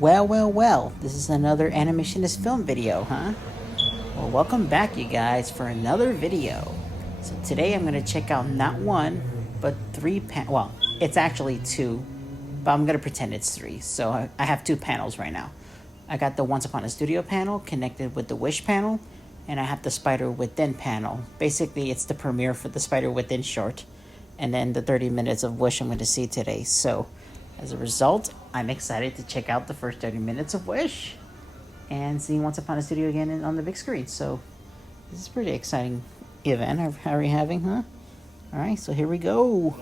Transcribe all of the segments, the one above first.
Well, this is another Animationist film video, huh? Well, welcome back, you guys, for another video. So today I'm going to check out not one, but three well, it's actually two, but I'm going to pretend it's three. So I have two panels right now. I got the Once Upon a Studio panel connected with the Wish panel, and I have the Spider Within panel. Basically, it's the premiere for the Spider Within short, and then the 30 minutes of Wish I'm going to see today. So as a result, I'm excited to check out the first 30 minutes of Wish and see Once Upon a Studio again on the big screen. So this is a pretty exciting event are we having, huh? All right, so here we go.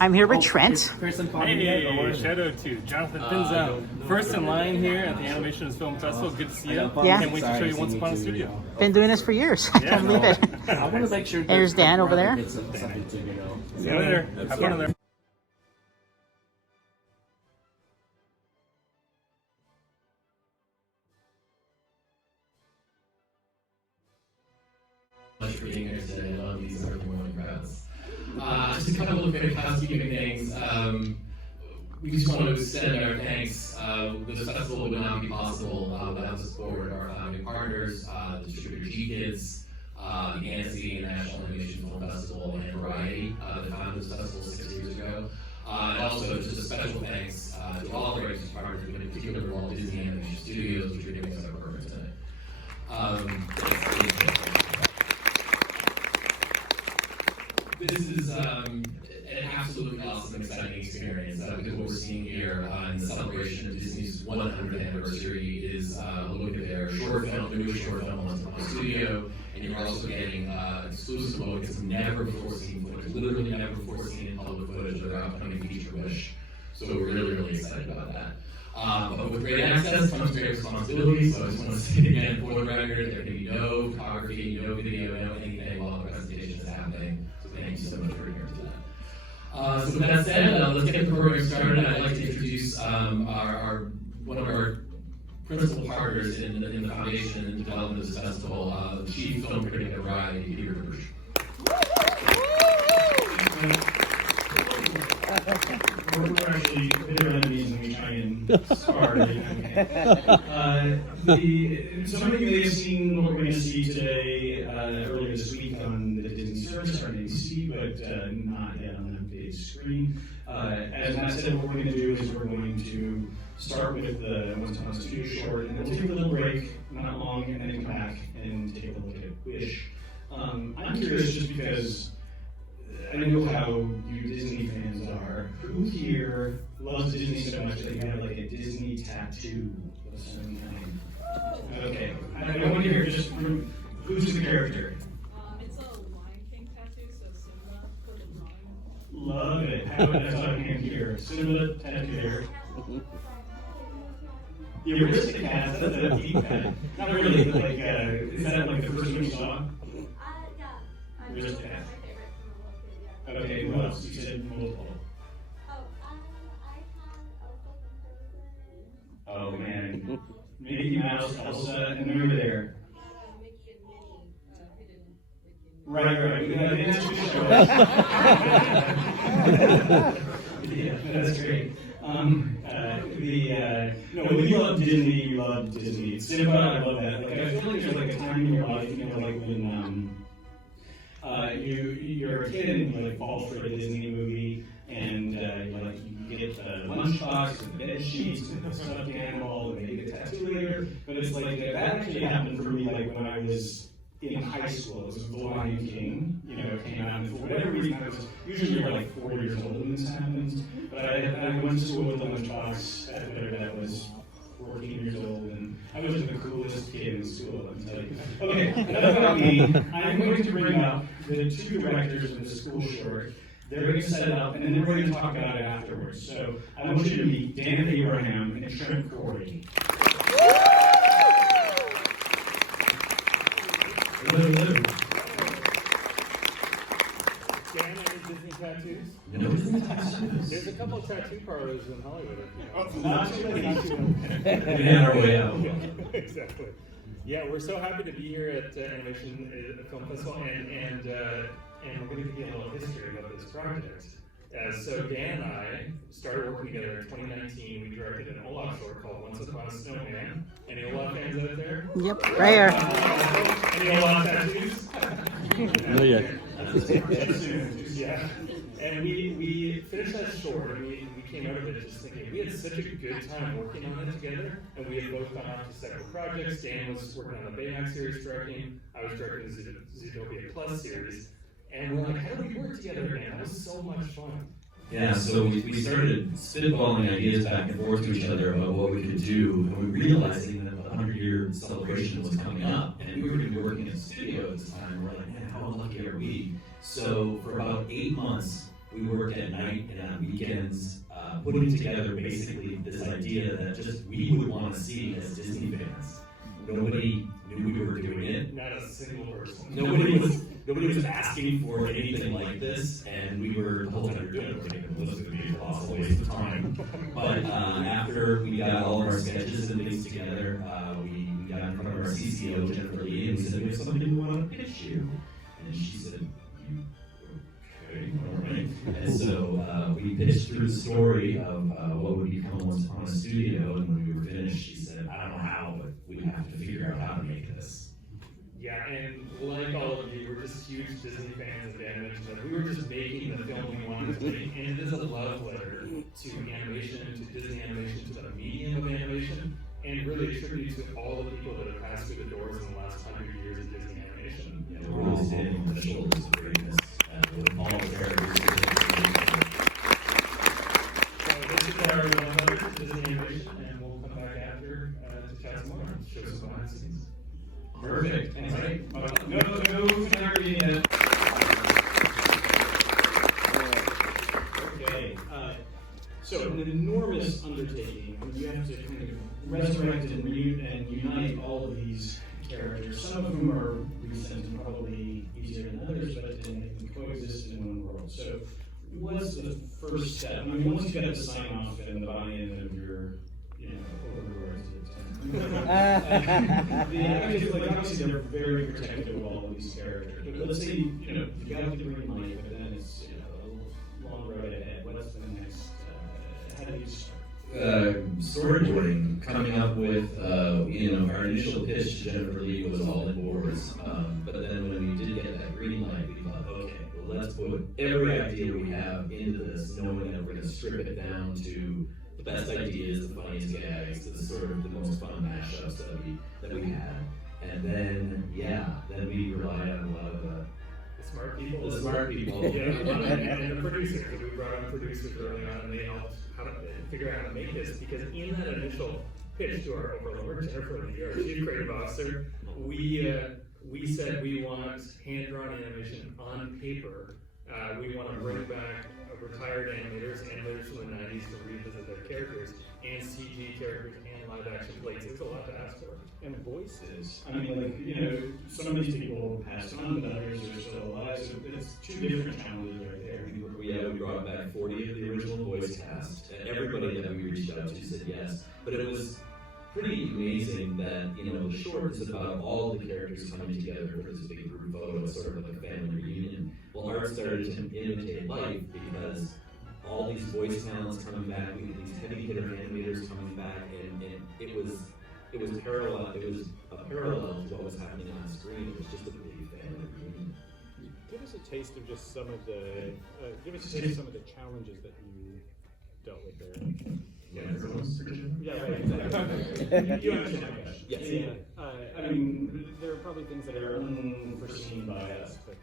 I'm here with Trent. Hey, shout out to Jonathan Pinzel. First in line here at the Animationist Film Festival. Good to see you. Yeah. Can't wait to show you Once Upon a Studio. Been doing this for years. I can't believe it. I want to make sure. There's Dan over there. See you later. Have fun in there. Much for being here today. I love these early morning crowds. Just a couple of quick housekeeping things. We just want to extend our thanks. This festival would not be possible without the support of our founding partners, the distributor G-Kids, the ANSI National Animation Film Festival, and Variety that founded this festival 6 years ago. And also just a special thanks to all of our agency partners, but in particular Walt Disney Animation Studios, which are giving us our program tonight. This is an absolutely awesome, exciting experience because what we're seeing here in the celebration of Disney's 100th anniversary is a look at their short film, their newest short film on the studio, and you're also getting exclusive look at some never before seen footage, literally never before seen in public footage of their upcoming feature Wish. So we're really excited about that. But with great access comes great responsibility, so I just want to say again, for the record, there can be no photography, no video, no anything while the presentation is happening. So thank you so much for adhering to that. So with that said, let's get the program started. I'd like to introduce one of our principal partners in the foundation and development of this festival, the chief film critic of Variety, Peter Bush. We're actually bitter enemies and we try and spar. Some of you may have seen what we're going to see today earlier this week on the Disney service, or ABC, but not yet on the big screen. As Matt said, what we're going to do is we're going to start with the Once Upon a Studio short, and then we'll take a little break, not long, and then come back and take a look at Wish. I'm curious just because I know how you Disney fans are. Who here loves Disney so much that you have like a Disney tattoo of some kind? Okay, I want to hear just from who's the character? It's a Lion King tattoo, so Simba put the drawing. Love it. How about that's on hand here? Simba tattoo there. The Aristocats, that's a deep cut. Not really, but like, is that like the first one you saw? Yeah. Aristocats. Okay, who else? You said multiple. Oh man. Mickey Mouse, Elsa, and we were there. Mickey and Minnie, Right. Yeah, that's great. No, when you love Disney, you love Disney. Simba, I love that. Like, I feel like there's like a time in your life, you know, like when you're a kid and you like fall for a Disney movie, and you get the lunchbox and the bed sheets and the stuffed animal and maybe the tattoo later. But it's like that actually happened for me like when I was in high school. It was The Lion King, it came out, and for whatever reason I was usually like 4 years old when this happens. But I went to school with a lunchbox that was 14 years old, and I was the coolest kid in school, let me tell you. Okay, enough about me. I'm going to bring up the two directors of the school short. They're going to set it up, and then we're going to talk about it afterwards. So I want you to meet Dan Abraham and Trent Corey. Hello. Dan, any Disney tattoos? No Disney tattoos. There's a couple of tattoo parlors in Hollywood. Not too many. We're on our way out. Exactly. Yeah, we're so happy to be here at Animation Film Festival, and we're going to give you a little history about this project. So Dan and I started working together in 2019. We directed an Olaf short called Once Upon a Snowman. Any Olaf fans out there? Yep, right here. Any Olaf tattoos? No, yet. Yeah. And we finished that short, and we came out of it just thinking we had such a good time working on it together, and we had both gone off to separate projects. Dan was working on the Baymax series directing, I was directing the Zootopia Plus series, and we're like, how do we work together again? That was so much fun. Yeah, so we started spitballing ideas back and forth to each other about what we could do, and we realizing that the 100-year celebration was coming up, and we were going to be working at the studio at this time. We're like, man, how lucky are we? So for about 8 months, we worked at night and on weekends, putting together basically this idea that just we would want to see as Disney fans. Nobody knew we were doing it. Not a single person. Nobody was asking for anything like this, and we were the whole time we were doing it, we're thinking, this is going to be a colossal waste of time. But after we got all of our sketches and things together, we got in front of our CCO, Jennifer Lee, and we said, we have something we want to pitch you. And she said, okay, all right. And so we pitched through the story of what would become Once Upon a Studio, and when we were finished, she said, I don't know how, but we have to figure out how to make this. Yeah, and like all of you, we're just huge Disney fans, as Dan mentioned, that we were just making the film we wanted to make, and it is a love letter to animation, to Disney animation, to the medium of animation, and really a tribute to all the people that have passed through the doors in the last 100 years of Disney animation. Yeah, we're really standing on the shoulders of greatness with all the characters. So this is our love letter to Disney animation, and we'll come back after to chat some more and show some behind the scenes. Perfect. All right. No photography yet. Okay. So an enormous undertaking. You have to kind of resurrect and unite all of these characters. Some of whom are recent and probably easier than others, but they can coexist in one world. So what's the first step? I mean, once you got the sign off and the buy-in of your, overlords obviously they're very protective of all of these characters. But let's say you got the green light, but then it's a long road ahead. What's the next? How do you start? Storyboarding, coming up with our initial pitch to Jennifer Lee was all in boards, but then when we did get that green light, we thought, okay, well, let's put every idea we have into this, knowing that we're going to strip it down to the best ideas, the funniest gags, the sort of the most fun mashups that we had. And then we relied on a lot of the Smart people. The smart people. Yeah, and the producers. We brought on producers early on, and they helped figure out how to make this. Because in that initial pitch to our overlord, Jennifer Lee, our chief creative officer, we said we want hand-drawn animation on paper. We want to bring back retired animators from the 90s to revisit their characters, and CG characters and live-action plates. It was a lot to ask for. And voices. I mean, some of these people passed on, but others are still alive. So it's two different challenges right there. We brought back 40 of the original voice cast, and everybody that we reached out to said yes. But it was pretty amazing that, the short is about all the characters coming together for this big group photo. It's sort of like a family reunion. Well, art started to imitate life because all these voice talents coming back, we had these heavy hitter animators coming back, and it was parallel. It was a parallel to what was happening on screen. It was just a big family reunion. Give us a taste of just some of the challenges that you dealt with there. Yeah, everyone's Yeah, right. Exactly. You understand my question? Yes. I mean, there are probably things that are unforeseen by us, but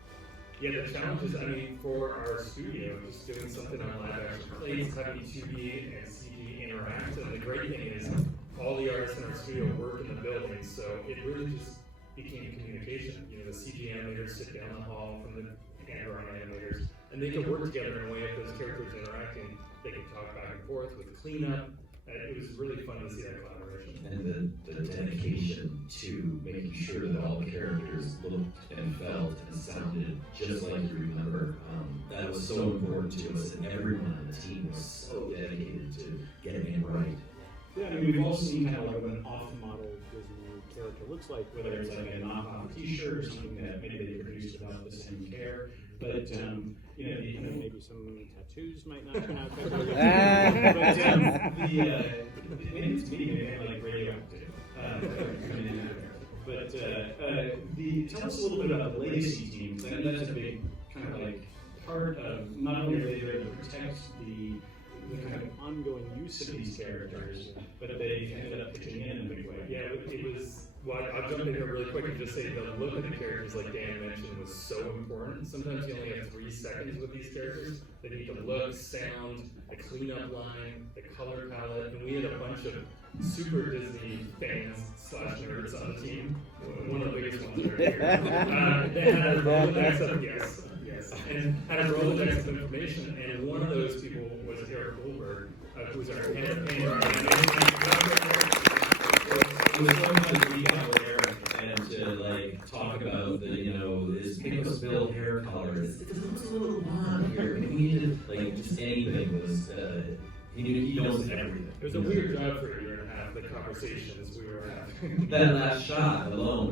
Yeah, the challenges, for our studio, just doing something on live action plates, having 2D and CG interact, and the great thing is all the artists in our studio work in the building, so it really just became communication. The CG animators sit down the hall from the hand-drawn animators, and they can work together in a way if those characters interacting, they can talk back and forth with cleanup. It was really fun to see that collaboration. And the dedication to making sure that all the characters looked and felt and sounded just like you remember, that was so important to us, and everyone on the team was so dedicated to getting it right. Yeah, we've all seen kind of like what an off-model Disney character looks like, whether it's like a knockoff T-shirt or something that maybe they produced without the same care. But maybe some tattoos might not turn out quite well. But maybe like radioactive. Tell us a little bit about the legacy teams. I know that's a big kind of like part of not only are they there to protect the kind of ongoing use of these characters, but they ended up pitching in a big way. Yeah, it was. Well, I'll jump in here really quick and just say the look of the characters, like Dan mentioned, was so important. Sometimes you only have 3 seconds with these characters. They need the look, sound, the cleanup line, the color palette, and we had a bunch of super Disney fans / nerds on the team. One of the biggest ones right here. They had a Rolodex of and had a Rolodex of information, and one of those people was Eric Goldberg, who was our head of animation. It was so fun to be out there and to like talk about the, this Picos Bill hair color. It looks a little blonde here. We needed like just anything was. He knows everything. It was a weird job for a year and a half. The conversations we were having. That last shot alone,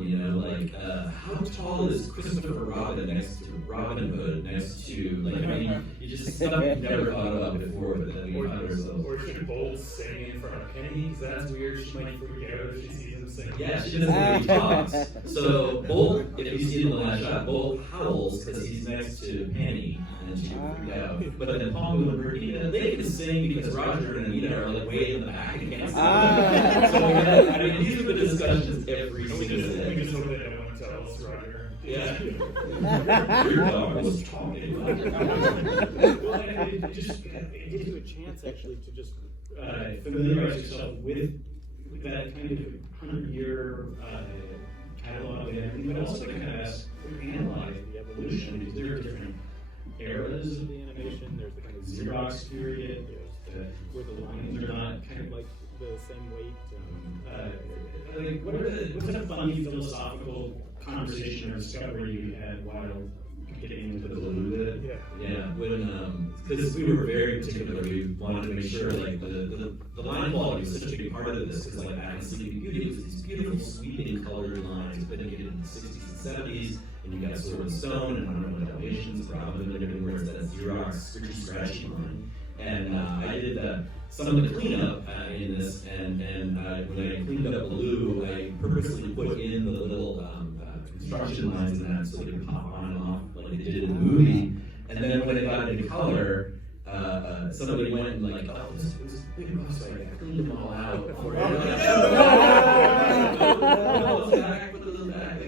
how tall is Christopher Robin next to Robin Hood next to you just stuff you never thought of before, but then we found ourselves. Or should Bolt sing in front of Penny? Because that's weird. She might freak out if she sees him sing. Yeah, she doesn't really talk. So Bolt, if you see in the last shot, Bolt howls because he's next to Penny, and she freaked out. But then Pongo and Bertina, they can sing because Roger and Anita are like way in the back and can't sing. So these are the discussions every single day. We just hope that no one tells Roger. Yeah. Your dog was talking. Well, it gives you a chance actually to just familiarize yourself with that kind of 100-year catalog and everything, but also to kind of analyze the evolution, because there are different eras of the animation. There's the kind of Xerox period, there's where the lines are not kind of like the same weight. What's a funny philosophical conversation or discovery you had while getting into the blue? Yeah, when because we were very particular, we wanted to make sure like the line quality was such a big part of this, because like back in Sleeping Beauty, it was these beautiful sweeping colored lines, but then you get into the 60s and 70s, and you got Sword and Stone and 101 Dalmatians, Robin Hood, and where it's that Xerox scratchy scratchy line. And I did some of the cleanup in this, and when I cleaned up Baloo, I purposely put in the little construction lines in that so they could pop on and off like they did in the movie. And then when it got into color, somebody went and like, oh, it was a big rough, so I cleaned them all out before I put those back.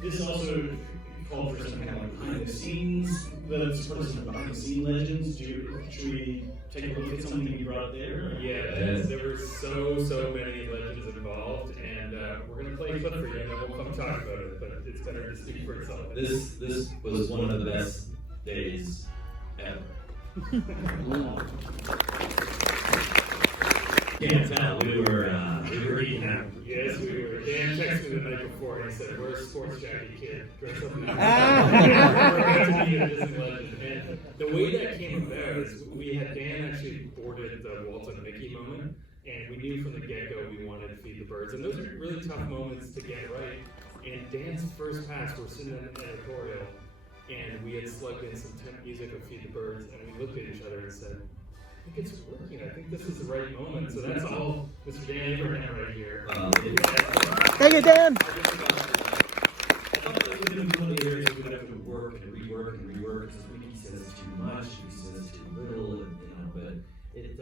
This also called for some kind of like behind the scenes, sort of some behind the scene legends. Should we take a look at something you brought there? Yeah, there were so many legends involved, and we're gonna play a clip for you, and then we'll come talk about it. But it's better to speak for itself. This was one of the best days ever. Can't tell. We were eating out. Yes, we were. Dan texted me the night before and he said, "Where's Sports Jacket Kid? Dress up in we're about to be a Disney legend." And the way that came about is we had Dan actually boarded the Walt and Mickey moment, and we knew from the get-go we wanted to feed the birds. And those are really tough moments to get right. And Dan's first pass, we're sitting in an editorial, and we had slugged in some temp music of Feed the Birds, and we looked at each other and said, I think it's working. I think this is the right moment. So that's all Mr. Dan Abraham right here. Thank you, Dan. Within one of the areas we would have to work and rework and rework, because Mickey says too much, he says too little, and, but it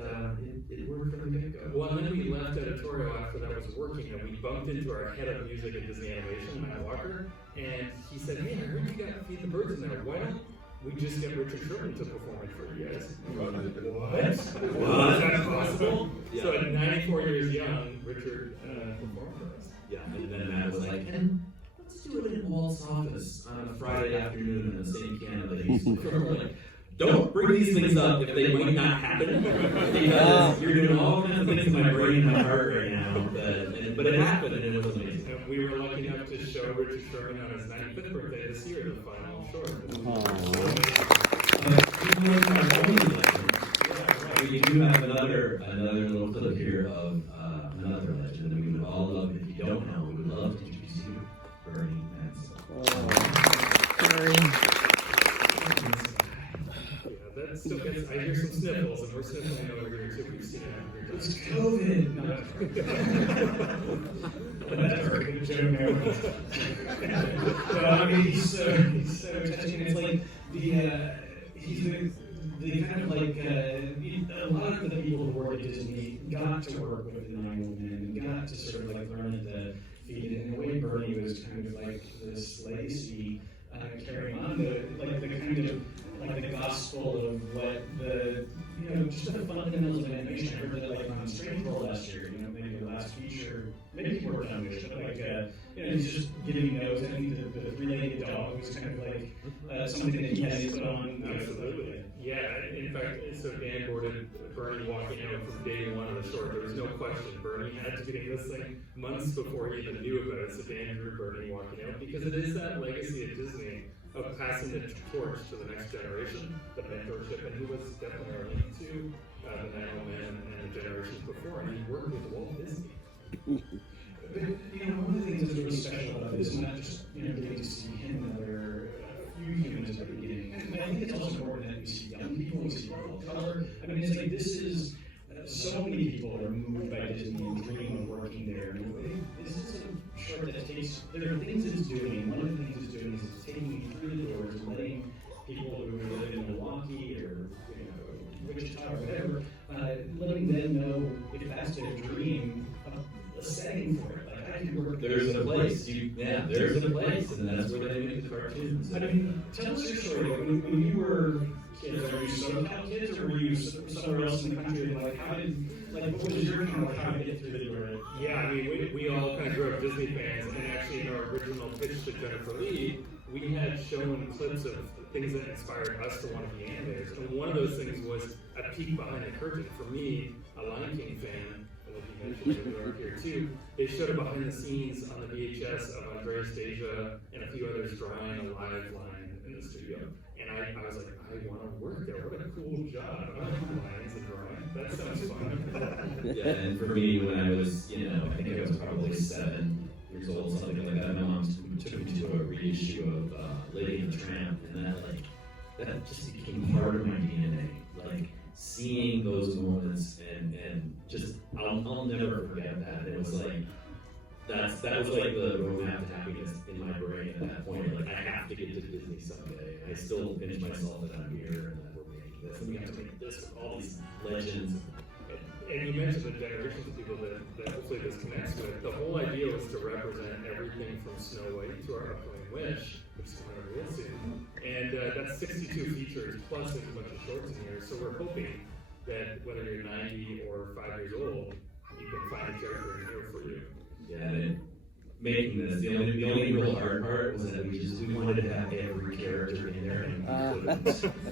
worked from the get-go. Well, and then we left editorial after that was working, and we bumped into our head of music at Disney Animation, Matt Walker, and he said, "Hey, I heard you got Feed the Birds in there. Why don't we just get Richard Sherman to perform it for you guys?" What? Is that possible? Yeah. So at 94 years young, Richard performed for us. Yeah, and then Matt was like, and let's do it in Walt's office on a Friday afternoon in the same piano that he used to perform. Like, don't bring these things up if they might not happen, because you're doing all kinds of things in my brain and my heart right now. But it happened, and it was amazing. And we were lucky enough to show Richard Sherman on his 95th birthday this year, the final short. We do have another little clip here of another legend that we would all love. If you don't know, we would love to introduce you, Bernie Mansell. sniffles, and we're sniffling over here too. We've seen it. It's COVID. No, that's a good joke now. But I mean, he's so touching. It's like he's the kind of like a lot of the people who work at Disney got to work with the 911 and got to sort of like learn at the feet. And in a way, Bernie was kind of like this legacy carrying on the kind of like the gospel of what the just the fundamentals of animation. I heard that like on Strange World last year, maybe the last feature, maybe you worked on this, but like he's just giving notes. I think the three-legged dog was kind of like something that he had to put on. Absolutely. Yeah, in fact, so Dan boarded Bernie walking out from day one of the short. There was no question. Bernie had to be in this thing months before he even knew about it. So Dan drew Bernie walking out because it is that legacy at Disney of passing the torch to the next generation, the mentorship, and he was definitely our link to the 911 and the generations before, and he worked with Walt Disney. But one of the things that's really special about this is not just getting to see him and other few humans at the beginning. And I think it's also important that we see young people, we see people of color. I mean, it's like this is so many people are moved by Disney and dream of working there. And this is a short that takes. There are things it's doing. One of the things it's doing is it's taking you through the doors and letting people who live in Milwaukee or Wichita or whatever, letting them know if that's their dream, a setting for it. Like I can work. There's a place. There's a place, and that's where they make the cartoons. I mean, tell us your story. When you were kids, are you SoCal kids, or were you somewhere else in the country? Like, what was your kind of how to get through the door? Yeah, I mean, we all kind of grew up Disney fans, and actually in our original pitch to Jennifer Lee, we had shown clips of things that inspired us to want to be animators, and one of those things was a peek behind the curtain. For me, a Lion King fan, and like you mentioned, we were here too, they showed a behind the scenes on the VHS of Andreas Deja and a few others drawing a live lion in the studio. And I was like, I want to work there. What a cool job. I like lions and drawing. That sounds fun. Yeah, and for me, when I was, I think I was probably 7 years old, something like that, my mom took me to a reissue of Lady and the Tramp, and that just became part of my DNA. Like, seeing those moments and just, I'll never forget that. It was like, that was like the roadmap to happiness in my brain at that point. Like, I have to get to Disney someday. I still pinch myself that I'm here and that we're making this, and we have to make this with all these legends. And you mentioned the generations of people that hopefully this connects with. The whole idea was to represent everything from Snow White to our upcoming Wish, which is coming out real soon. And that's 62 features, plus there's a bunch of shorts in here. So we're hoping that whether you're 90 or 5 years old, you can find a character in here for you. Yeah, and making this, the only real hard part was that we wanted to have every character in there, and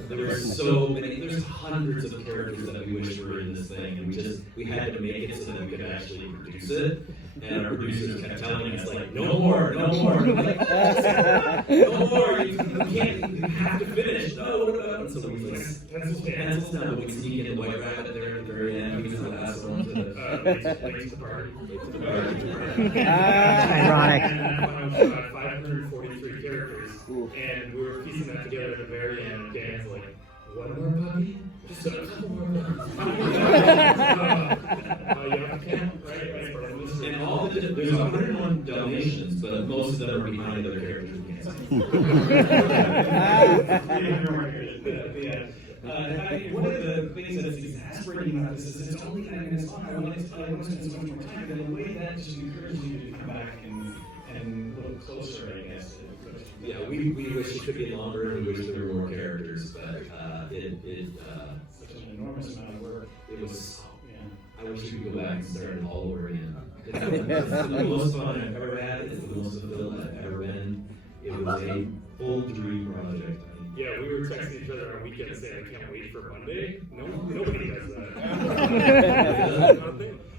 there were so many. There's hundreds of characters that we wish were in this thing, and we had to make it so that we could actually produce it. And our producers kept telling us like, no more. Like, no more. You have to finish. No, what about? And so we like pencils down, but we sneak in the White Rabbit there at the very end because the last one to the party. Ironic. 543 characters, and we were piecing that together at the very end. And Dan's like, "One more puppy? Just a couple more puppies." And all there's 101 Dalmatians, but most of them are behind other characters. One of the things that's exasperating about this is it's only 9 minutes long. I want to spend so much more time, but in a way that just encourages you to come back and look closer, I guess. Yeah, we wish it could be longer, and we wish there were more characters, but such an enormous amount of work. It was. I wish we could go back and start it all over again. It's the most fun I've ever had. It's the most fulfilled I've ever been. It was a full dream project. Yeah, we were texting each other on weekends saying, "I can't wait for Monday." Nobody does that.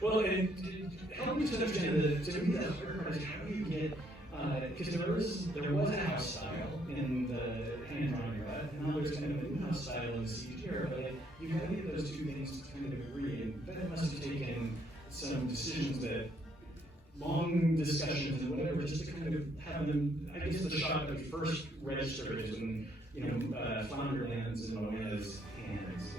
Well, and help me to understand to me the hard part is how do you get because there was a house style in the hand-drawn era, and now there's kind of a new house style in the CG era, but like, you got to get those two things to kind of agree, and that must have taken some decisions that long discussions and whatever, just to kind of have them. I guess the shot that first registered is when Flounderlands and Moana's hands,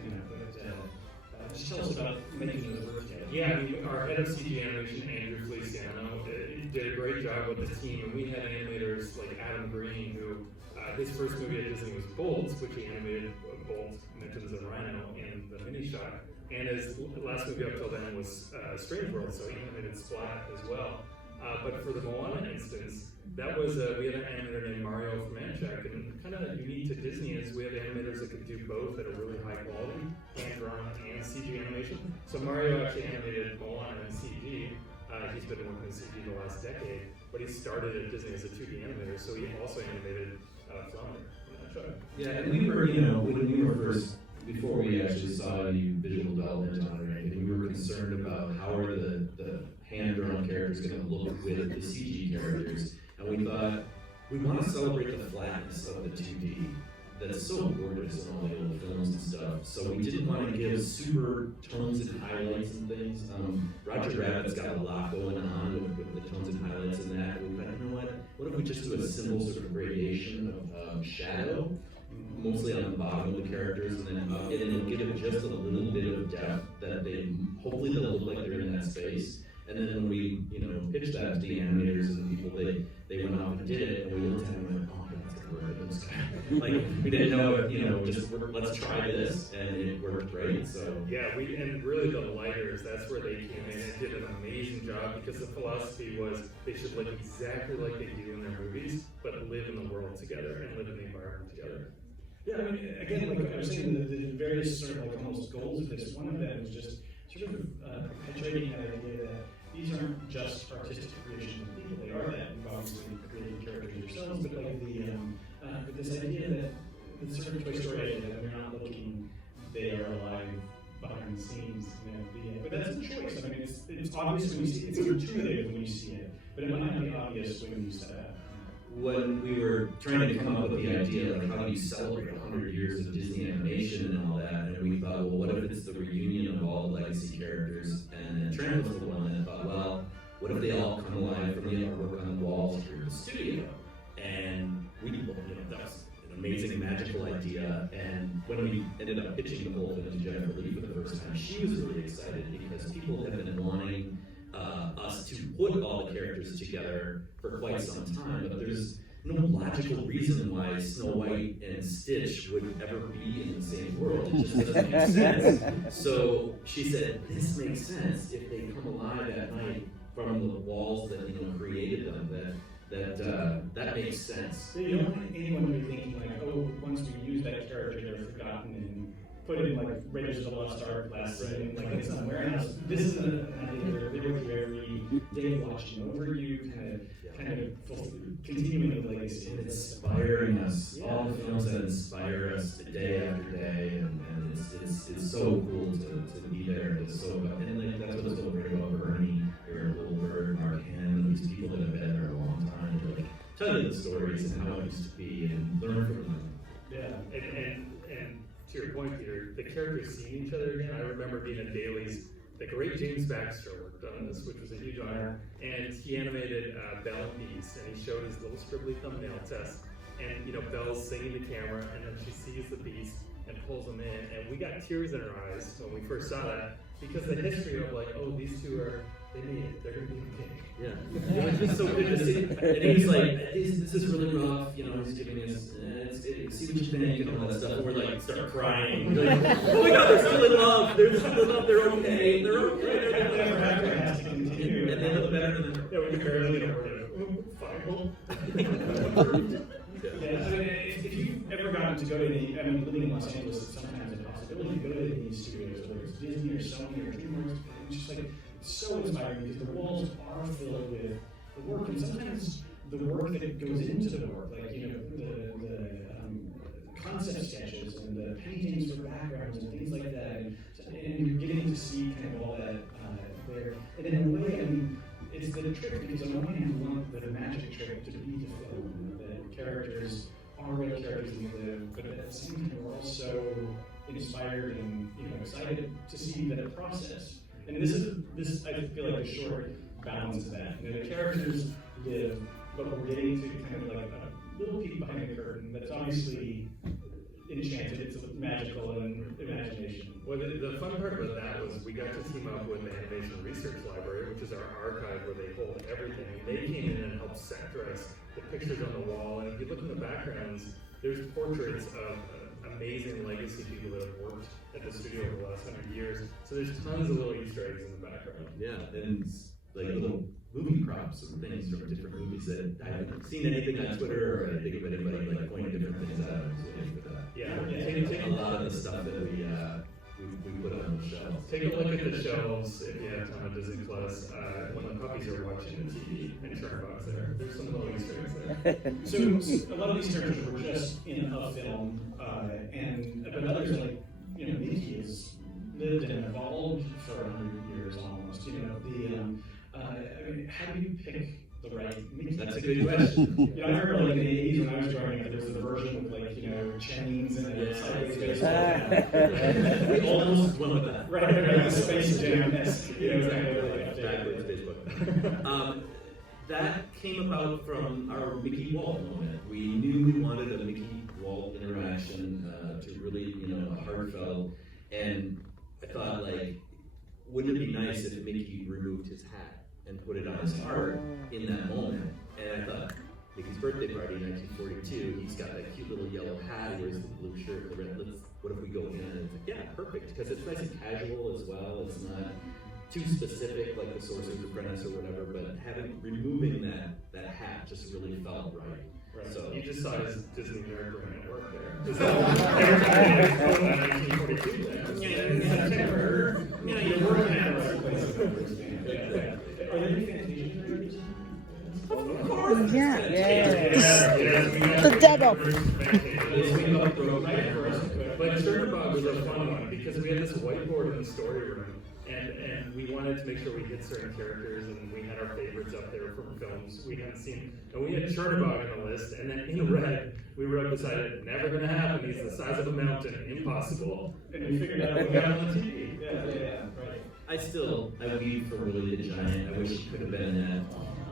just tell us about making those work together. Yeah, I mean, our head of CG animation, Andrew Feliciano, did a great job with the team, and we had animators like Adam Green, who his first movie at Disney was Bolt, which he animated Bolt, Mentions of Rhino, in the mini shot. And his last movie up till then was Strange World, so he animated Splat as well. But for the Moana instance, that was we had an animator named Mario from Manchak, and kind of unique to Disney is we have animators that could do both at a really high quality, hand drawn and CG animation. So Mario actually animated Moana in CG. He's been working in CG the last decade, but he started at Disney as a 2D animator, so he also animated Flounder in that show. Yeah, and we were, when we were first, before we actually saw any visual development on it or anything, we were concerned about how are the hand-drawn characters going to look with the CG characters. And we thought, we want to celebrate the flatness of the 2D that's so gorgeous in all the old films and stuff. So we didn't want to give super tones and highlights and things. Roger Rabbit's got a lot going on with the tones and highlights in that. We thought, you know what if we just do a simple sort of gradation of shadow, mostly on the bottom of the characters, and then up, and it'll give it just a little bit of depth that hopefully they'll look like they're in that space. And then when we, pitched that to the animators and the people, they went off and did it, and we looked at it and went, oh, that's gonna work. Like, we didn't know if, let's try this, and it worked great, so. Yeah, and really the lighters, that's where they came in and did an amazing job, because the philosophy was they should look exactly like they do in their movies, but live in the world together and live in the environment together. Yeah, I mean, again, like I was saying, the various sort of like almost goals of this, one of them was just sort of perpetuating that idea that these aren't just artistic creations of people, they are that. You've obviously created characters yourselves, but like but this idea that, the sort of Toy Story idea that we're not looking, they are alive behind the scenes, but that's a choice. I mean, it's obvious when you see it, it's intuitive when you see it, but it might not be obvious when you set up. When we were trying to come up with the idea, like how do you celebrate 100 years of Disney animation and all that, and we thought, well, what if it's the reunion of all the legacy characters? And then Trent was the one that thought, well, what if they all come alive from the artwork on the walls here in the studio? And that was an amazing, magical idea. And when we ended up pitching the whole thing to Jennifer Lee for the first time, she was really excited because people have been wanting us to put all the characters together for quite some time, but there's no logical reason why Snow White and Stitch would ever be in the same world. It just doesn't make sense. So she said, this makes sense if they come alive at night from the walls that created them. That makes sense. So you don't want anyone to be thinking like, oh, once we use that character, they're forgotten and put in like Raiders of the Lost Ark last season, like it's somewhere else. This is an idea where they were every day watching over you, kind of continuing the legacy. And inspiring us. Yeah. All the films that inspire us day after day, and it's so cool to be there. It's so, and that's what's so great about Bernie, Aaron Goldberg, Mark Hamill, these people that have been there a long time to tell you the stories and how it used to be and learn from them. Yeah, and to your point, Peter, the characters seeing each other again. I remember being at Dailies. The great James Baxter worked on this, which was a huge honor, and he animated Belle and Beast, and he showed his little scribbly thumbnail test, and Belle's singing the camera, and then she sees the Beast and pulls him in, and we got tears in our eyes when we first saw that, because the history of like, oh, these two they made it, they're gonna be okay. Yeah, it was just so good to see. And he was like, this is really rough, he's giving us, see what you think and all that stuff. And we're like, start crying. We're like, oh my God, they're still in love. They're okay. They're okay. And they look better than Yeah, we barely final. Yeah, so if you've ever gotten to go to living in Los Angeles is sometimes a possibility to go to these studios, whether it's Disney or Sony or DreamWorks, it's just like, it's so inspiring because the walls are filled with the work, and sometimes the work that goes into the work, like, the concept sketches and the paintings for backgrounds and things like that, and you're getting to see kind of all that there. And in a way, it's the trick, because on one hand, you want the magic trick to be the film, the characters are real characters and they live, but at the same time, we're also inspired and excited to see the process. And this I feel like a short balance of that. The characters live, but we're getting to kind of like a little peek behind the curtain that's obviously enchanted. It's magical and imagination. Well, the fun part about that was we got to team up with the Animation Research Library, which is our archive where they hold everything. They came in and helped sectorize the pictures on the wall, and if you look in the backgrounds, there's portraits of amazing legacy people that have worked at the studio over the last 100 years. So there's tons of little Easter eggs in the background. Yeah, and like little movie props and things from different movies that I haven't seen anything on Twitter or I think of anybody like pointing different things out. For that. Yeah, Take a lot of the stuff that we put on the shelves. Take a look at the shelves if you have time on Disney Plus. When the puppies are watching the TV and Turnbox there's some little Easter eggs there. So a lot of these characters were just in a film, but others like Mickey has lived and evolved for 100 years almost. I mean, how do you pick the right Mickey? That's a good question. I remember like in the 80s when I was growing up, there was a version with like chains and a sideways baseball. We almost went with that. Right, the Space Jam-esque, Backwards Facebook. That came about from our Mickey Walt moment. We knew we wanted a Mickey Walt interaction to really, heartfelt. And I thought, like, wouldn't it be nice if Mickey removed his hat and put it on his heart in that moment? And I thought, Mickey's birthday party in 1942, he's got that cute little yellow hat, he wears the blue shirt, the red lips. What if we go in? And it's like, yeah, perfect, because it's nice and casual as well. It's not too specific like the Sorcerer's Apprentice or whatever, but removing that hat just really felt right. Right. So you just saw his Disney nerd brain at work there. Every time you go in 1942, September, you're working at the right place. Are there any Fantasia? Of course. Yeah. The devil. But Chernobog was a fun one because we had this whiteboard in the story room. And we wanted to make sure we hit certain characters, and we had our favorites up there from films we hadn't seen. And we had Chernobog on the list, and then in red, we wrote beside it, never gonna happen, he's the size of a mountain, impossible. And we figured out we got on the TV. Yeah, right. I weed for Willie the Giant. I wish he could have been in that.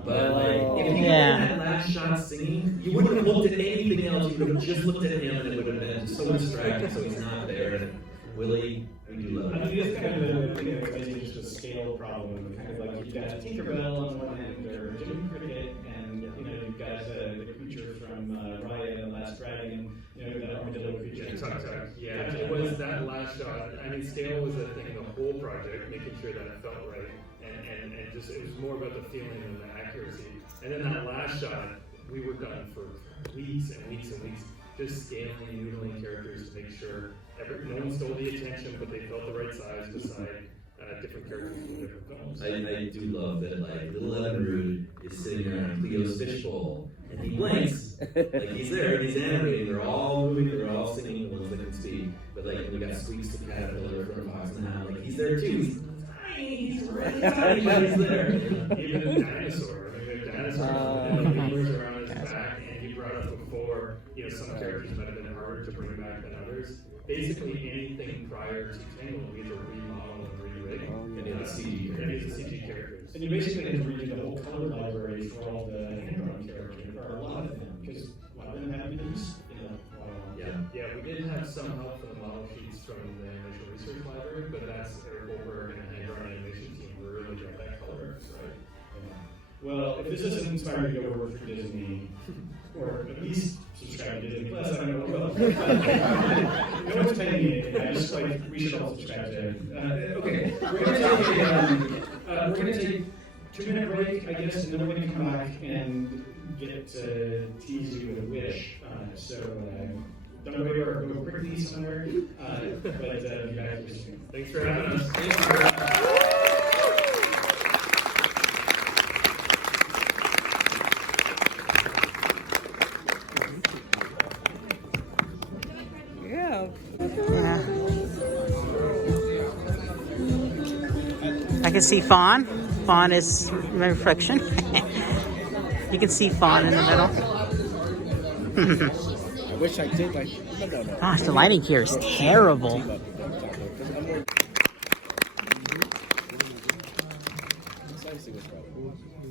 But like, if he Yeah. had that last shot singing, you wouldn't have looked at anything else. You would have just looked at him, and it would have been so distracting. So he's not there. And Willie, we do love I him. mean, it's kind of maybe just a scale problem. Kind of like you've got Tinkerbell on one end, or Jimmy Cricket, and you've got the creature from Raya and the Last Dragon. The armadillo creature. Yeah, it was that last shot. I mean, scale was a thing, the whole project, making sure that it felt right, and just it was more about the feeling than the accuracy. And then that last shot, we worked on for weeks and weeks and weeks, just scaling and noodling characters to make sure no one stole the attention, but they felt the right size beside different characters from different films. I do love that, like, little Evinrude is sitting there on Cleo's fishbowl, and he blinks, like he's there, and he's animating, they're all moving, they're all singing, the ones that can speak, but like, when we got Squeaks the Caterpillar from Fox and the Hound, like, he's there too, he's tiny, he's really tiny, but he's there. Even the dinosaur, I mean, we have dinosaurs, and the lemurs are on his back, and you brought up before, some characters might have been harder to bring back than others. Basically, anything prior to Tangled, we had to remodel and re-rig. And it's CG characters. CG characters. And you basically had to redo the whole color library for all the hand-drawn characters, or a lot of them, because a lot of them have been used in a while. Yeah, we did have some help from the model sheets from the Animation Research Library, but that's Eric Goldberg and the hand-drawn animation team really got that color right. Well, if this doesn't inspire you to go work for Disney, or at least subscribe to Disney Plus, I don't know what will. No one's paying me anything. I just we should all subscribe to it. Okay, we're gonna take a 2-minute break, I guess, and then we're gonna come back and get to tease you with a wish. Don't go anywhere, go quickly somewhere, but be back here soon. Thanks for having us. Yeah. I can see Fawn. Fawn is reflection. You can see Fawn in the middle. I wish I did like. No. Gosh, the lighting here is terrible.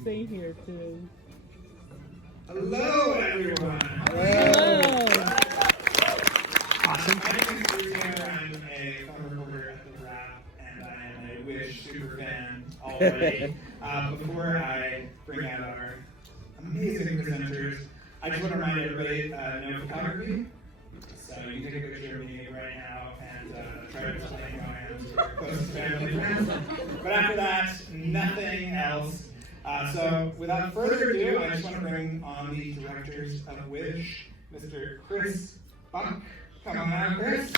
Stay here too. Hello, everyone. Hello. Awesome. Jason. My name is Bruce. I'm a film reporter at The Wrap, and I am a Wish super fan already. Before I bring out our amazing presenters, I just want to remind everybody, no photography. So you can take a picture of me right now and try to explain who I am to your closest family and friends. But after that, nothing else. So without further ado, I just want to bring on the directors of Wish, Mr. Chris Buck. Come on out, Chris.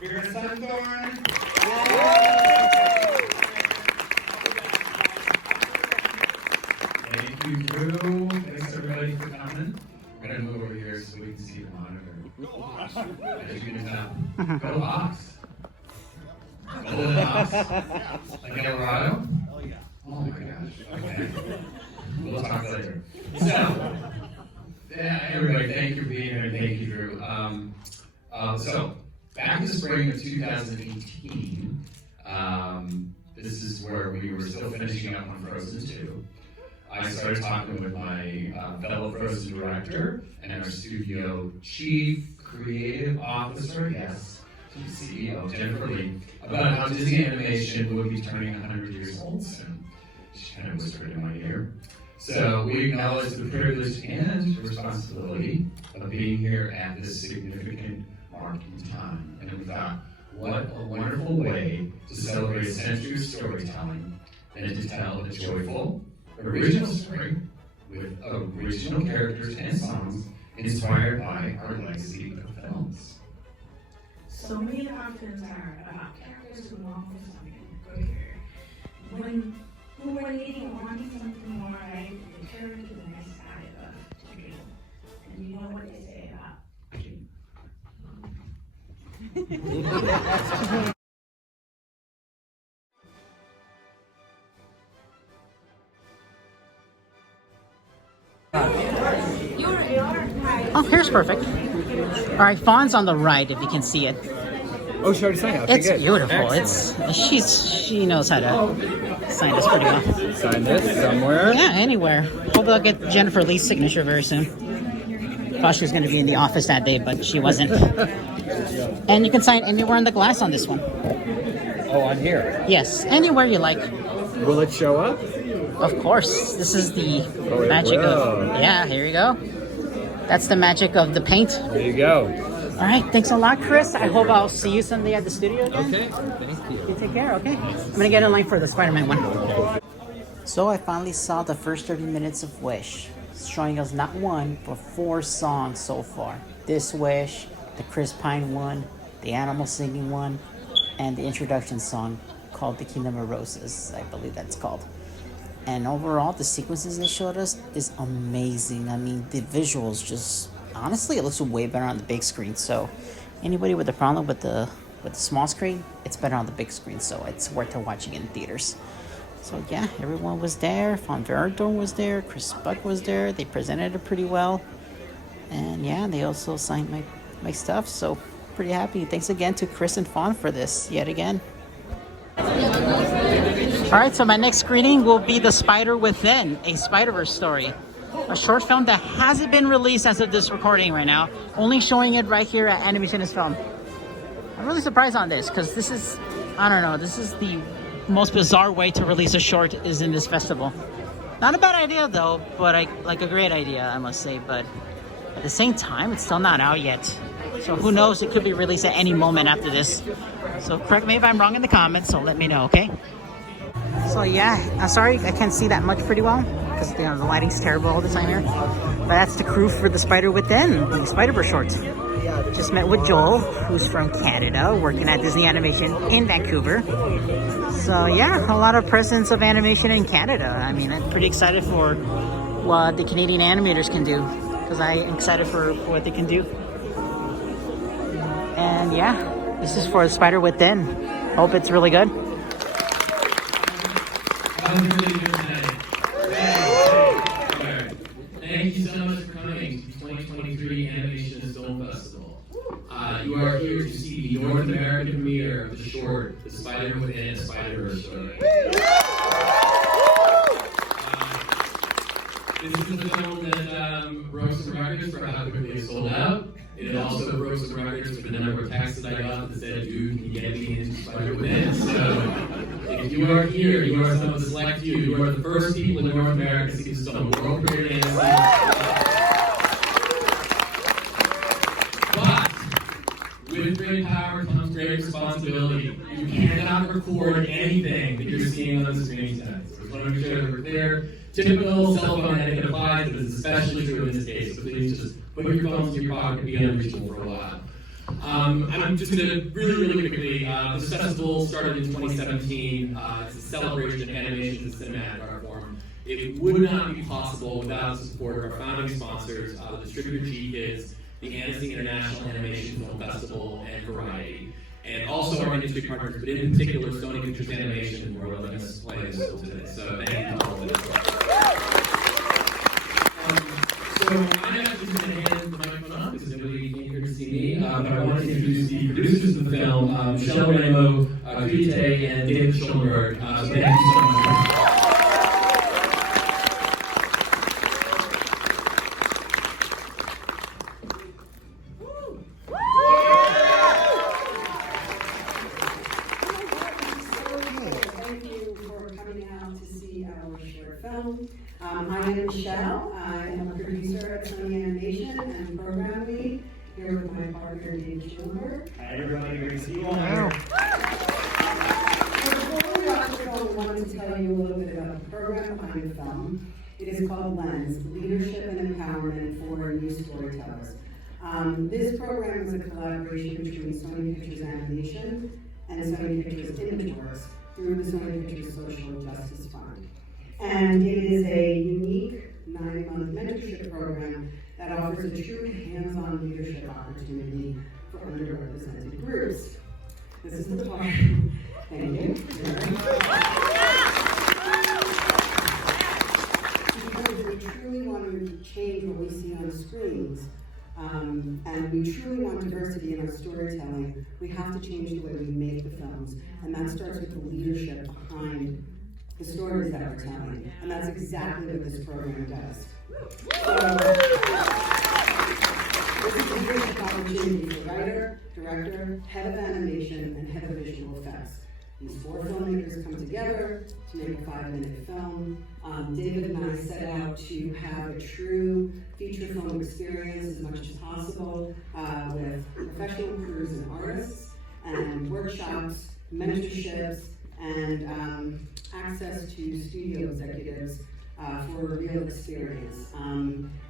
Vera Sunthorn. Thank you, Drew. Thanks everybody for coming. We're gonna move over here so we can see the monitor. As you can tell. Go Hawks. Golden Hawks. Like Colorado? Oh yeah. Oh my gosh. Okay. We'll talk later. So, yeah, everybody, thank you for being here. Thank you, Drew. So, back in the spring of 2018, this is where we were still finishing up on Frozen 2. I started talking with my fellow Frozen director and our studio chief creative officer, yes, CEO, Jennifer Lee, about how Disney Animation would be turning 100 years old soon. She kind of whispered in my ear. So we acknowledge the privilege and responsibility of being here at this significant marking time. And we thought, what a wonderful way to celebrate a century of storytelling and to tell a joyful, original story with original characters and songs inspired by our legacy of films. So many of our films are about characters who long for something greater. When we're needing or wanting something more, right, the turn to the next side of the dream. And you know what they say about dream. Oh, here's perfect. All right, Fawn's on the right, if you can see it. Oh, she already signed it. Okay, It's good. beautiful. Excellent. She knows how to sign this pretty well. Sign this somewhere. Yeah, anywhere. Hope I'll get Jennifer Lee's signature very soon. Thought she was going to be in the office that day, but she wasn't. And you can sign anywhere on the glass on this one. Oh, on here. Yes, anywhere you like. Will it show up? Of course. This is the Oh, it magic will. of... Yeah, here you go. That's the magic of the paint. There you go. All right, thanks a lot, Chris. I hope I'll see you someday at the studio again. Okay, thank you. You take care, okay? I'm gonna get in line for the Spider-Man one. So I finally saw the first 30 minutes of Wish, showing us not one, but 4 songs so far. This Wish, the Chris Pine one, the animal singing one, and the introduction song called The Kingdom of Roses, I believe that's called. And overall, the sequences they showed us is amazing. I mean, the visuals just... Honestly, it looks way better on the big screen. So, anybody with a problem with the small screen, it's better on the big screen. So, it's worth watching in theaters. So, yeah, everyone was there. Von Verdorn was there. Chris Buck was there. They presented it pretty well. And, yeah, they also signed my stuff. So, pretty happy. Thanks again to Chris and Fawn for this yet again. Alright, so my next screening will be The Spider Within, a Spider-Verse story. A short film that hasn't been released as of this recording right now. Only showing it right here at Animationist Film. I'm really surprised on this because this is, I don't know, this is the most bizarre way to release a short is in this festival. Not a bad idea though, but like a great idea, I must say. But at the same time, it's still not out yet. So who knows, it could be released at any moment after this. So correct me if I'm wrong in the comments, so let me know, okay? So yeah, I'm sorry I can't see that much pretty well because the lighting's terrible all the time here. But that's the crew for The Spider Within, the Spider-Verse short. Just met with Joel, who's from Canada, working at Disney Animation in Vancouver. So yeah, a lot of presence of animation in Canada. I mean, I'm pretty excited for what the Canadian animators can do because I'm excited for what they can do. And yeah, this is for The Spider Within. Hope it's really good. That was really good tonight. Thank you so much for coming to the 2023 Animation Film Festival. You are here to see the North American premiere of the short, The Spider Within, a Spider-Verse story. This is the film that broke some records for how quickly it sold out. It also broke some records for the number of texts that I got that said, dude, can you get me into Spider-Man? So if you are here, you are some of the select few. You are the first people in North America to see some world premiere animation. With great power comes great responsibility. You cannot record anything that you're seeing on the screen tonight. So I just want to make sure that we're clear. Typical cell phone etiquette applies, but it's especially true in this case. So please just put your phones in your pocket and be unreachable for a while. I'm just going to really quickly, this festival started in 2017. It's a celebration of animation in cinematic art form. It would not be possible without the support of our founding sponsors, the distributor G-Kids, the Annecy International Animation Film Festival, and Variety. And also our industry partners, but in particular Sony Pictures Animation, who are letting us play this film today. So thank you to all of them. So I'm actually going to hand the microphone off because nobody came here to see me. But I want to introduce the producers of the film, Michelle Ramo, Krite, and David Schulberg. So thank you so much. I am Michelle. I am a producer at Sony Animation and program lead here with my partner David Schulberg. Hi everybody, great to see you all here. Before we watch the film, I wanted to tell you a little bit about the program behind the film. It is called Lens, Leadership and Empowerment for New Storytellers. This program is a collaboration between Sony Pictures Animation and Sony Pictures Imageworks through the Sony Pictures Social Justice Fund. And it is a unique 9-month mentorship program that offers a true hands-on leadership opportunity for underrepresented groups. This is the part. Thank you. Because we truly want to change what we see on screens, and we truly want diversity in our storytelling, we have to change the way we make the films, and that starts with the leadership behind the stories that we're telling, and that's exactly what this program does. So, this is a leadership opportunity for writer, director, head of animation, and head of visual effects. These 4 filmmakers come together to make a 5-minute film. David and I set out to have a true feature film experience as much as possible with professional crews and artists, and workshops, mentorships, and access to studio executives for a real experience.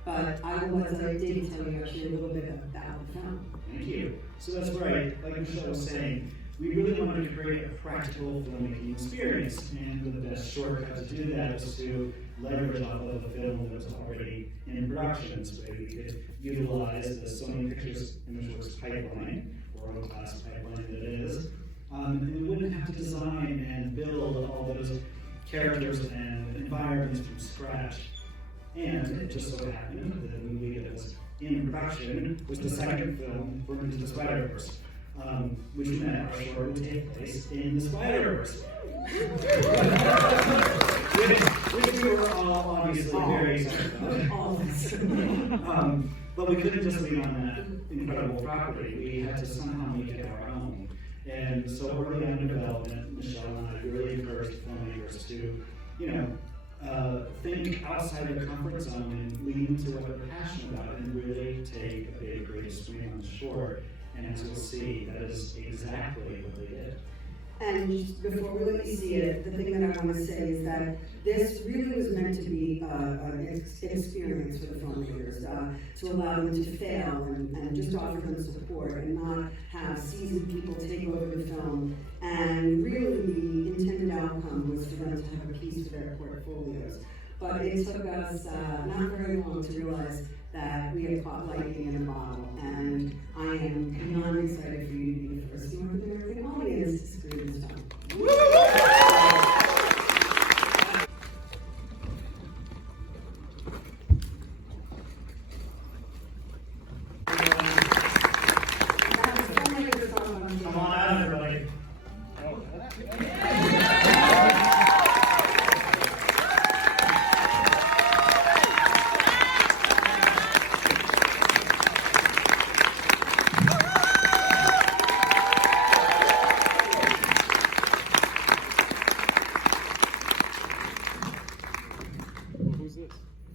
But I will let David tell you actually a little bit about the film. Thank you. So that's right, like Michelle was saying, we really wanted to create a practical filmmaking experience, and the best shortcut to do that was to leverage off of a film that was already in production, so we could utilize the Sony Pictures Imageworks pipeline, world-class pipeline that it is, and we wouldn't have to design and build all those characters and environments from scratch. And it just so happened that the movie that was in production was the second film for Into the Spider-Verse, which meant our short would take place in the Spider-Verse. which we were all obviously very excited about. But we couldn't just lean on that incredible property. We had to somehow make it our own. And so early on in development, Michelle and I really encouraged filmmakers to, think outside their comfort zone and lean into what they're passionate about and really take a big, great swing on the short. And as you'll see, that is exactly what they did. And just before we let you see it, the thing that I want to say is that this really was meant to be an experience for the filmmakers, to allow them to fail and just offer them support and not have seasoned people take over the film. And really the intended outcome was for them to have a piece for their portfolios. But it took us not very long to realize that we had caught lightning in a bottle, and I am beyond excited for you to be the first North American audience to screen this film. Come on out, everybody.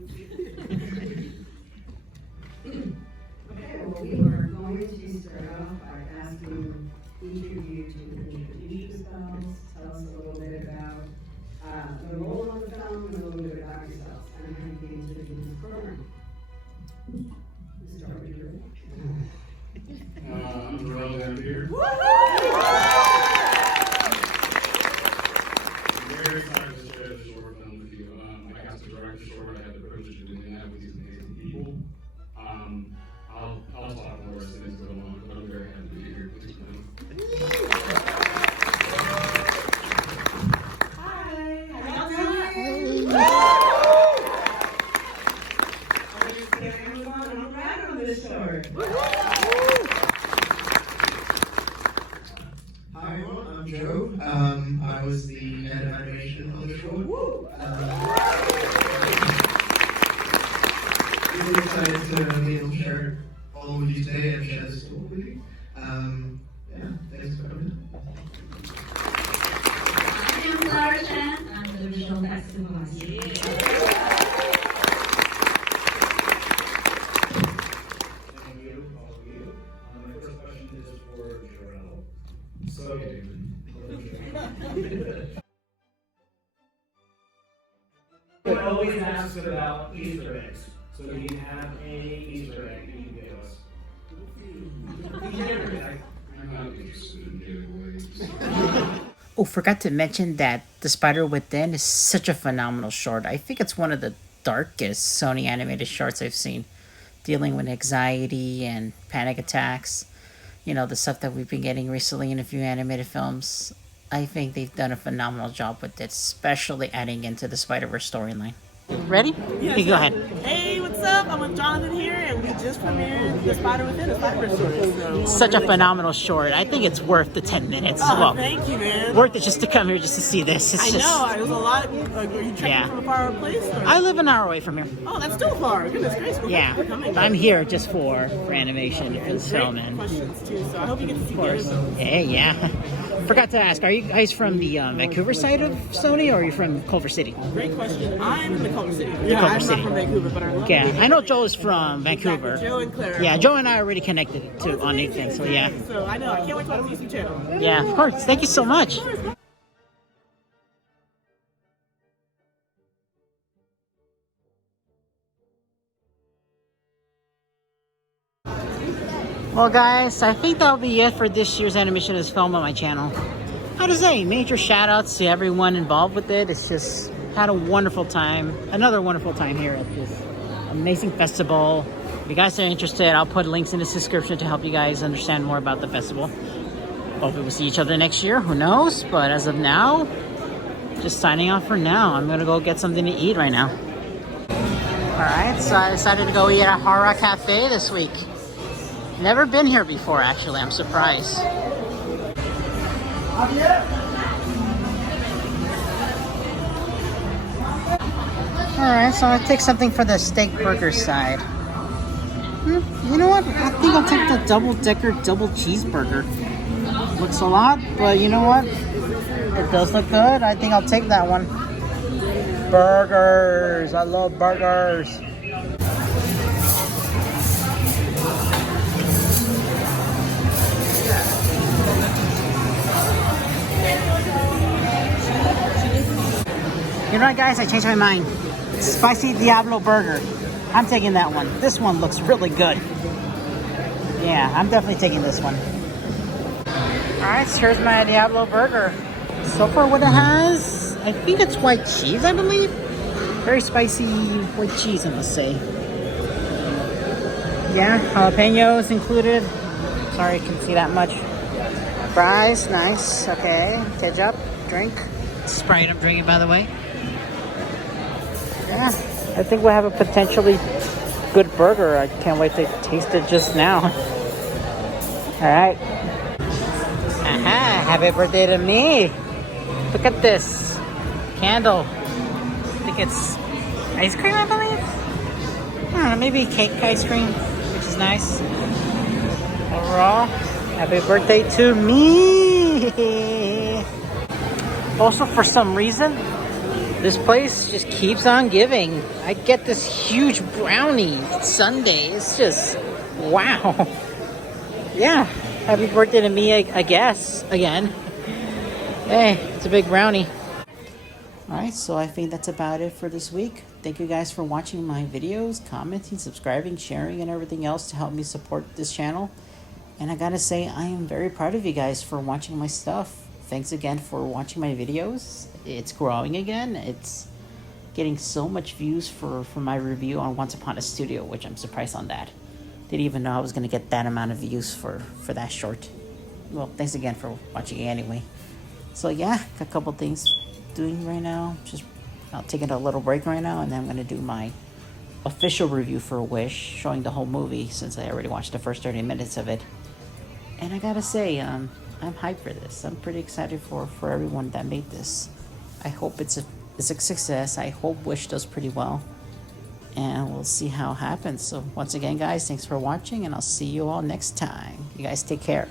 Okay, well, we are going to start off by asking each of you to introduce yourselves, tell us a little bit about the role of the film, and a little bit about yourselves, and how you came to do this program. We'll start with you. I'm Trent and Dan. I'm very excited to share this short film with you. I got to direct the short. I had the privilege of doing that with these amazing people. I'll talk more as things go along, but I'm very happy to be here with you. Hi, how y'all doing? My name is Khaila Amazan, and I'm right on this short. Hi everyone, I'm Joe. I was the head of animation on the short. Really excited to be able to share all with you today and share this talk with you. Yeah, thanks for coming. I'm Khaila Amazan. I'm the visual effects supervisor. Thank you, all of you. My first question is for Jarrell. So, I always ask about Easter eggs. So do you have any Easter egg you can give us? I'm not interested in giveaways. Oh, forgot to mention that The Spider Within is such a phenomenal short. I think it's one of the darkest Sony animated shorts I've seen, dealing with anxiety and panic attacks. You know, the stuff that we've been getting recently in a few animated films. I think they've done a phenomenal job with it, especially adding into the Spider-Verse storyline. Ready? Yes, Okay, go ahead. Hey, what's up? I'm with Jonathan here, and we just premiered The Spider Within, a Spider-Verse story. So Such a phenomenal short. I think it's worth the 10 minutes. Oh, well, thank you, man. Worth it just to come here just to see this. It's I just, know, it was a lot. Are you trekking from a far place? Or? I live an hour away from here. Oh, that's still far. Goodness gracious. Well, Yeah, thanks for coming. I'm here just for animation And for this great film, and questions too. So I hope you get to see of course. those. Hey, yeah. Forgot to ask, are you guys from the Vancouver side of Sony, or are you from Culver City? Great question. I'm in the Culver City. Culver I'm City. not from Vancouver, but I love Yeah, it. I know Joe is from Vancouver. Exactly. Joe and Claire. Yeah, Joe and I already connected to on Nathan, so yeah. So I know. I can't wait to see some channel. Yeah, of course. Thank you so much. Well, guys, I think that'll be it for this year's Animation is Film on my channel. How to say, major shout outs to everyone involved with it. It's just had a wonderful time, another wonderful time here at this amazing festival. If you guys are interested, I'll put links in the description to help you guys understand more about the festival. Hopefully we'll see each other next year, who knows? But as of now, just signing off for now. I'm gonna go get something to eat right now. Alright, so I decided to go eat at Hara Cafe this week. Never been here before, actually. I'm surprised. Alright, so I'll take something for the steak burger side. You know what? I think I'll take the double-decker double cheeseburger. Looks a lot, but you know what? It does look good. I think I'll take that one. Burgers! I love burgers! You know what, guys? I changed my mind. Spicy Diablo burger. I'm taking that one. This one looks really good. Yeah, I'm definitely taking this one. Alright, so here's my Diablo burger. So far what it has, I think it's white cheese, I believe. Very spicy white cheese, I must say. Yeah, jalapenos included. Sorry, you can see that much. Fries, nice. Okay, ketchup, drink. Sprite I'm drinking, by the way. Yeah, I think we'll have a potentially good burger. I can't wait to taste it just now. Alright. Aha, happy birthday to me. Look at this. Candle. I think it's ice cream, I believe? I don't know, maybe cake ice cream, which is nice. Overall, happy birthday to me. Also, for some reason, This place just keeps on giving. I get this huge brownie sundae. It's just, wow. Yeah, happy birthday to me, I guess, again. Hey, it's a big brownie. Alright, so I think that's about it for this week. Thank you guys for watching my videos, commenting, subscribing, sharing, and everything else to help me support this channel. And I gotta say, I am very proud of you guys for watching my stuff. Thanks again for watching my videos. It's growing again. It's getting so much views for my review on Once Upon a Studio, which I'm surprised on that. Didn't even know I was gonna get that amount of views for that short. Well, thanks again for watching anyway. So yeah, got a couple things doing right now. Just taking a little break right now, and then I'm gonna do my official review for Wish, showing the whole movie since I already watched the first 30 minutes of it. And I gotta say, I'm hyped for this. I'm pretty excited for everyone that made this. I hope it's a success. I hope Wish does pretty well, and we'll see how it happens. So once again, guys, thanks for watching, and I'll see you all next time. You guys take care.